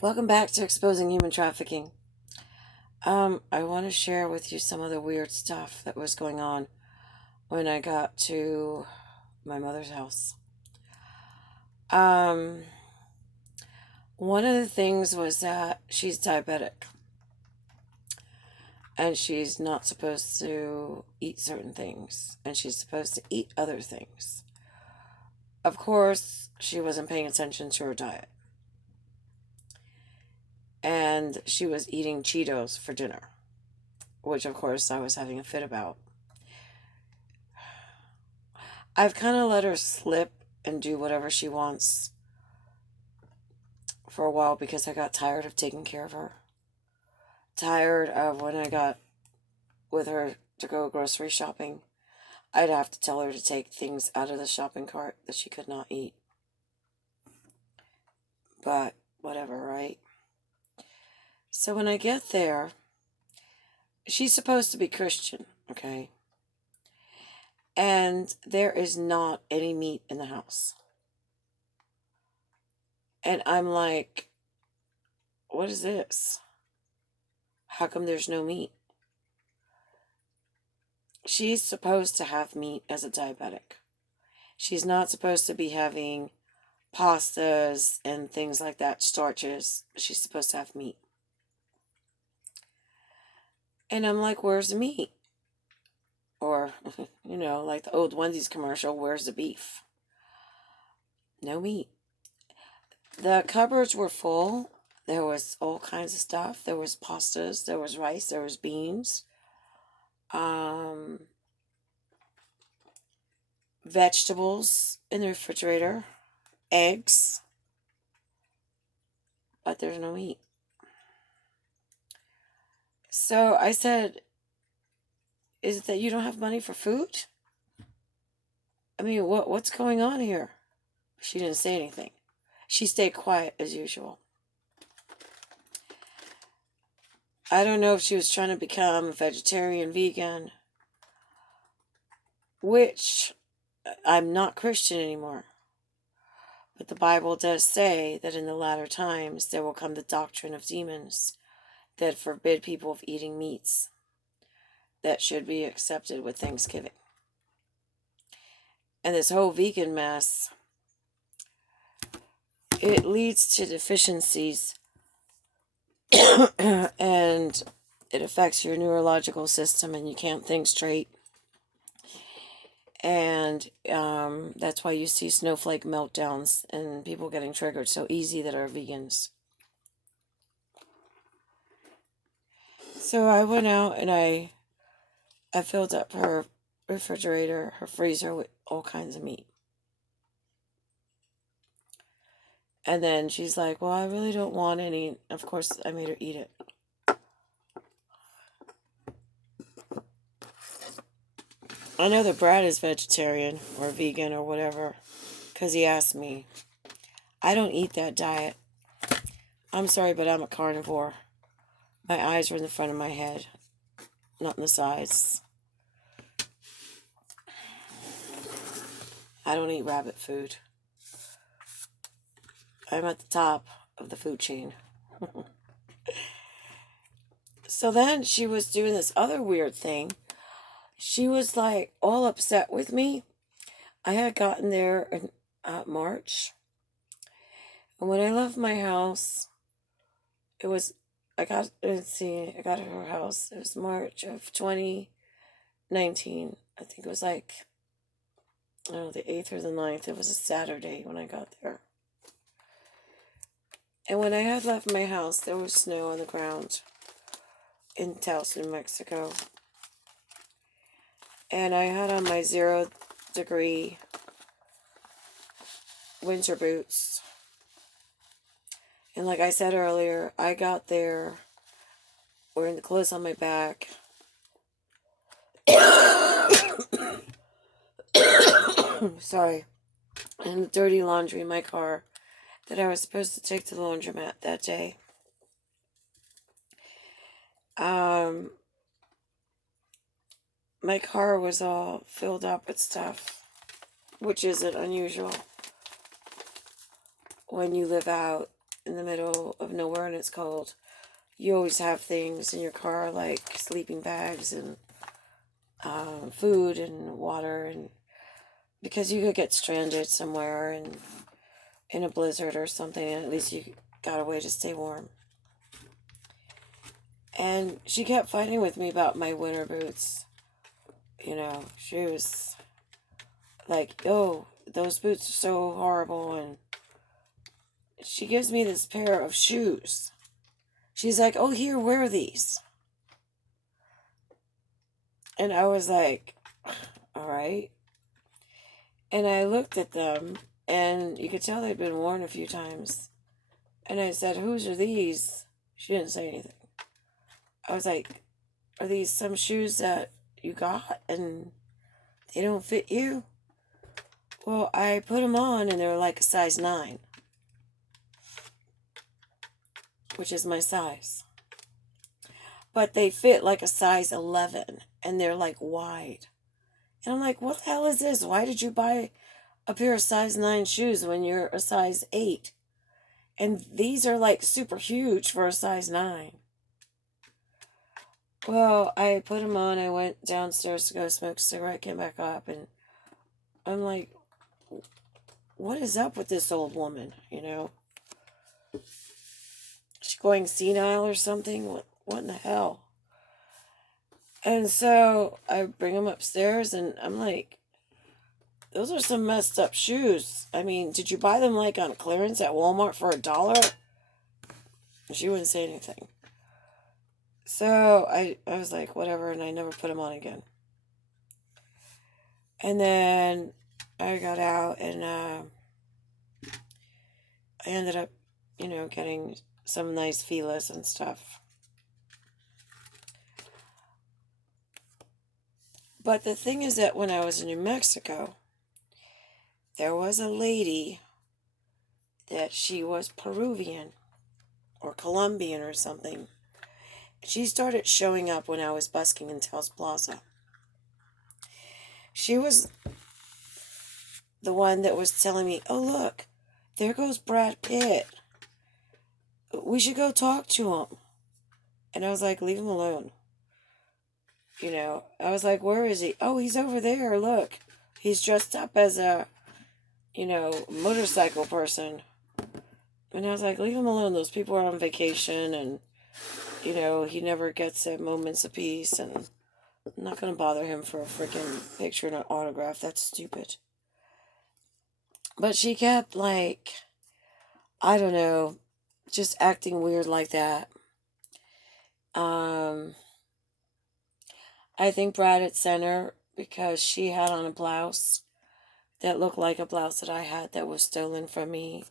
Welcome back to Exposing Human Trafficking. I want to share with you some of the weird stuff that was going on when I got to my mother's house. Um, One of the things was that she's diabetic and she's not supposed to eat certain things and she's supposed to eat other things. Of course, she wasn't paying attention to her diet and she was eating Cheetos for dinner, which of course I was having a fit about. I've kind of let her slip and do whatever she wants for a while because I got tired of taking care of her. Tired of when I got with her to go grocery shopping, I'd have to tell her to take things out of the shopping cart that she could not eat. But whatever, right? So when I get there, she's supposed to be Christian, okay? And there is not any meat in the house. And I'm like, what is this? How come there's no meat? She's supposed to have meat as a diabetic. She's not supposed to be having pastas and things like that, starches. She's supposed to have meat. And I'm like, where's the meat? Or, like the old Wendy's commercial, where's the beef? No meat. The cupboards were full. There was all kinds of stuff. There was pastas, there was rice, there was beans, vegetables in the refrigerator, eggs, but there's no meat. So I said, is it that you don't have money for food? I mean, what's going on here? She didn't say anything. She stayed quiet as usual. I don't know if she was trying to become a vegetarian, vegan, which I'm not Christian anymore. But the Bible does say that in the latter times there will come the doctrine of demons that forbid people of eating meats that should be accepted with Thanksgiving. And this whole vegan mess, it leads to deficiencies and it affects your neurological system and you can't think straight. And that's why you see snowflake meltdowns and people getting triggered so easy that are vegans. So I went out and I filled up her refrigerator, her freezer with all kinds of meat. And then she's like, well, I really don't want any. Of course, I made her eat it. I know that Brad is vegetarian or vegan or whatever because he asked me. I don't eat that diet. I'm sorry, but I'm a carnivore. My eyes are in the front of my head, not in the sides. I don't eat rabbit food. I'm at the top of the food chain. So then she was doing this other weird thing. She was like all upset with me. I had gotten there in March. And when I left my house, it was, I got to her house. It was March of 2019. I think it was like, I don't know, the 8th or the 9th. It was a Saturday when I got there. And when I had left my house, there was snow on the ground in Taos, New Mexico. And I had on my 0-degree winter boots. And like I said earlier, I got there wearing the clothes on my back. Sorry. And the dirty laundry in my car that I was supposed to take to the laundromat that day. My car was all filled up with stuff, which isn't unusual when you live out in the middle of nowhere and it's cold, you always have things in your car like sleeping bags and food and water, and because you could get stranded somewhere and in a blizzard or something, and at least you got a way to stay warm. And she kept fighting with me about my winter boots. She was like, oh, those boots are so horrible. And she gives me this pair of shoes. She's like, oh, here, wear these. And I was like, all right. And I looked at them, and you could tell they'd been worn a few times. And I said, whose are these? She didn't say anything. I was like, are these some shoes that you got and they don't fit you? Well, I put them on and they were like a size 9, which is my size. But they fit like a size 11 and they're like wide. And I'm like, what the hell is this? Why did you buy a pair of size 9 shoes when you're a size 8? And these are like super huge for a size 9. Well, I put them on. I went downstairs to go smoke a cigarette, came back up, and I'm like, what is up with this old woman, Is she going senile or something? What in the hell? And so I bring them upstairs, and I'm like, those are some messed up shoes. I mean, did you buy them like on clearance at Walmart for $1? She wouldn't say anything. So I was like, whatever, and I never put them on again. And then I got out, and I ended up, getting some nice Filas and stuff. But the thing is that when I was in New Mexico, there was a lady that she was Peruvian or Colombian or something. She started showing up when I was busking in Taos Plaza. She was the one that was telling me, oh, look, there goes Brad Pitt. We should go talk to him. And I was like, leave him alone. I was like, where is he? Oh, he's over there. Look, he's dressed up as a, motorcycle person. And I was like, leave him alone. Those people are on vacation and, he never gets at moments of peace. And I'm not going to bother him for a freaking picture and an autograph. That's stupid. But she kept, like, I don't know, just acting weird like that. I think Brad had sent her because she had on a blouse that looked like a blouse that I had that was stolen from me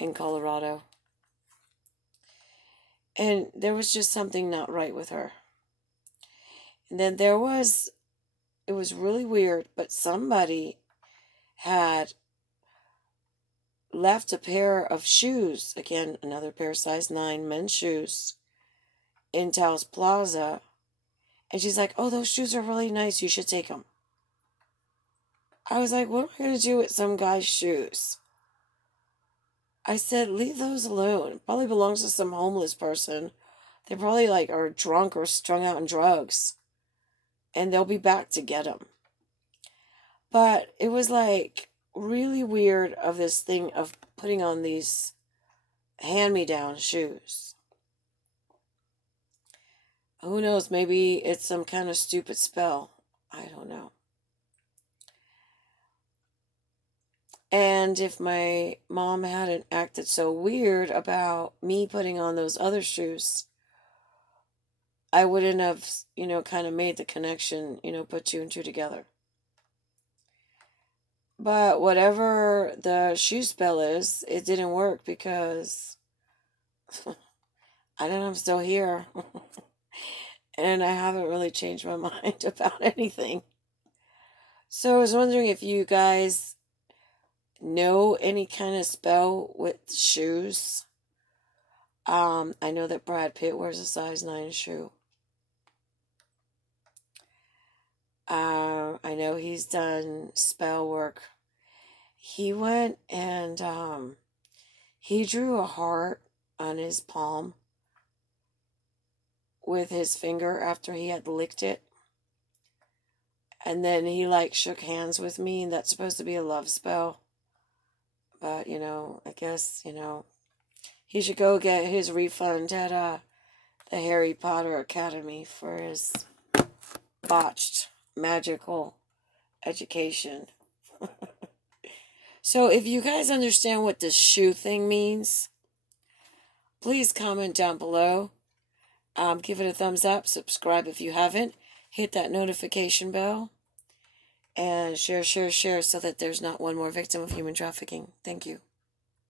in Colorado. And there was just something not right with her. And then it was really weird, but somebody had left a pair of shoes, again, another pair size 9 men's shoes, in Taos Plaza. And she's like, oh, those shoes are really nice. You should take them. I was like, what am I going to do with some guy's shoes? I said, leave those alone. It probably belongs to some homeless person. They probably are drunk or strung out on drugs. And they'll be back to get them. But it was really weird of this thing of putting on these hand-me-down shoes. Who knows, maybe it's some kind of stupid spell. I don't know. And if my mom hadn't acted so weird about me putting on those other shoes, I wouldn't have, kind of made the connection, put 2 and 2 together. But whatever the shoe spell is, it didn't work because I don't know, I'm still here. And I haven't really changed my mind about anything. So I was wondering if you guys know any kind of spell with shoes. I know that Brad Pitt wears a size 9 shoe. I know he's done spell work. He went and He drew a heart on his palm with his finger after he had licked it. And then he like shook hands with me, and that's supposed to be a love spell. But, I guess, he should go get his refund at the Harry Potter Academy for his botched magical education. So if you guys understand what this shoe thing means, please comment down below. Give it a thumbs up. Subscribe if you haven't. Hit that notification bell. And share so that there's not one more victim of human trafficking. Thank you.